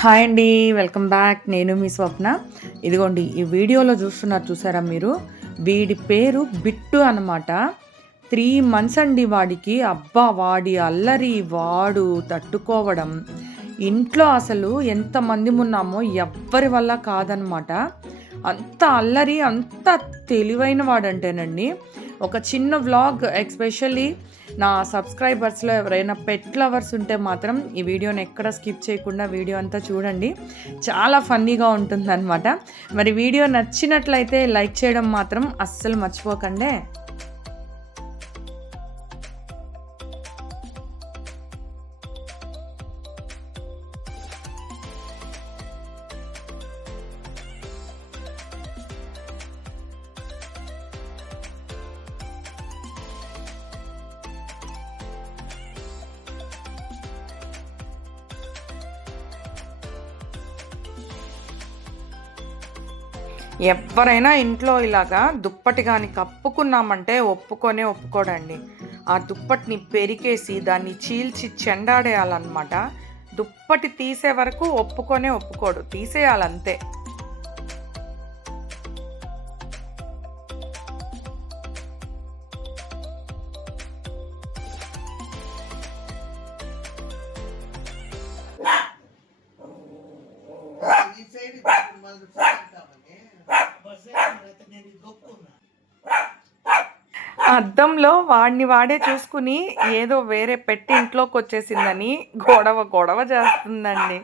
Hi అండి, welcome back. నేను మీ స్వప్న. ఇదిగోండి, ఈ వీడియోలో చూసారా మీరు? వీడి పేరు బిట్టు అనమాట. 3 months అండి వాడికి. అబ్బా, వాడి అల్లరి వాడు తట్టుకోవడం ఇంట్లో అసలు ఎంతమంది ఉన్నామో ఎవ్వరి వల్ల కాదనమాట. అంత అల్లరి, అంత తెలివైన వాడంటేనండి. ఒక చిన్న వ్లాగ్, ఎస్పెషల్లీ నా సబ్స్క్రైబర్స్లో ఎవరైనా పెట్ లవర్స్ ఉంటే మాత్రం ఈ వీడియోని ఎక్కడ స్కిప్ చేయకుండా వీడియో అంతా చూడండి. చాలా ఫన్నీగా ఉంటుందన్నమాట. మరి వీడియో నచ్చినట్లయితే లైక్ చేయడం మాత్రం అస్సలు మర్చిపోకండి. ఎవరైనా ఇంట్లో ఇలాగా దుప్పటి కానీ కప్పుకున్నామంటే ఒప్పుకోడండి. ఆ దుప్పటిని పెరికేసి దాన్ని చీల్చి చెండాడేయాలన్నమాట. దుప్పటి తీసే వరకు ఒప్పుకోడు, తీసేయాలంతే. అద్దంలో వాడే చూసుకుని ఏదో వేరే పెట్టి ఇంట్లోకి వచ్చేసిందని గొడవ చేస్తుందండి.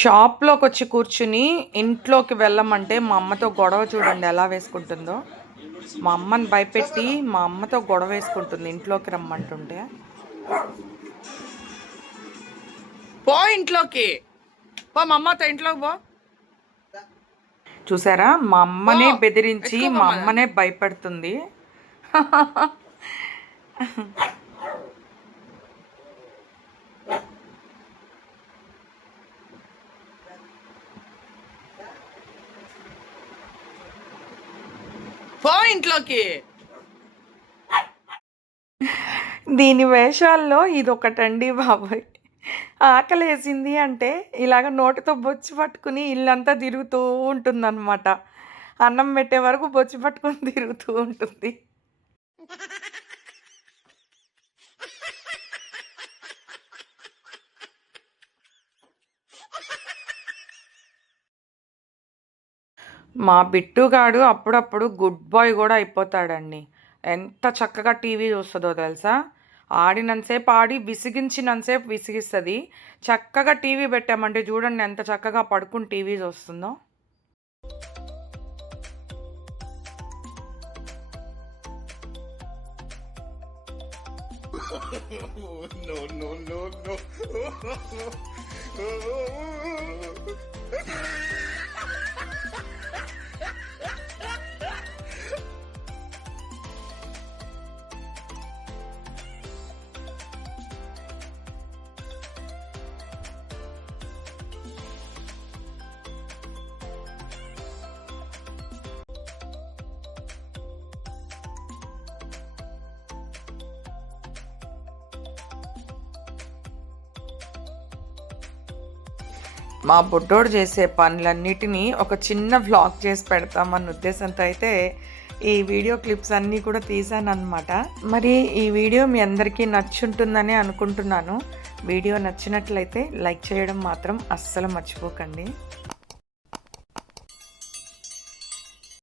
షాప్లోకి వచ్చి కూర్చుని ఇంట్లోకి వెళ్ళమంటే మా అమ్మతో గొడవ చూడండి ఎలా వేసుకుంటుందో. మా అమ్మని భయపెట్టి మా అమ్మతో గొడవ వేసుకుంటుంది ఇంట్లోకి రమ్మంటుంటే. పో ఇంట్లోకి, పో మా అమ్మతో ఇంట్లోకి పో. చూసారా, మా అమ్మనే బెదిరించి మా అమ్మనే భయపెడుతుంది. పో ఇంట్లోకి. దీని వేషాల్లో ఇదొకటండి బాబాయ్. ఆకలేసింది అంటే ఇలాగ నోటితో బొచ్చి పట్టుకుని ఇల్లంతా తిరుగుతూ ఉంటుందన్నమాట. అన్నం పెట్టే వరకు బొచ్చి పట్టుకొని తిరుగుతూ ఉంటుంది. మా బిట్టుగాడు అప్పుడప్పుడు గుడ్ బాయ్ కూడా అయిపోతాడండి. ఎంత చక్కగా టీవీ చూస్తుందో తెలుసా. ఆడినంతసేపు ఆడి విసిగించినంతసేపు విసిగిస్తుంది. చక్కగా టీవీ పెట్టామంటే చూడండి ఎంత చక్కగా పడుకుని TV చూస్తుందో. No, no, no, no. మా బుడ్డోడు చేసే పనులన్నిటినీ ఒక చిన్న వ్లాగ్ చేసి పెడతామన్న ఉద్దేశంతో అయితే ఈ వీడియో క్లిప్స్ అన్నీ కూడా తీసాను అనమాట. మరి ఈ వీడియో మీ అందరికీ నచ్చుంటుందని అనుకుంటున్నాను. వీడియో నచ్చినట్లయితే లైక్ చేయడం మాత్రం అస్సలు మర్చిపోకండి.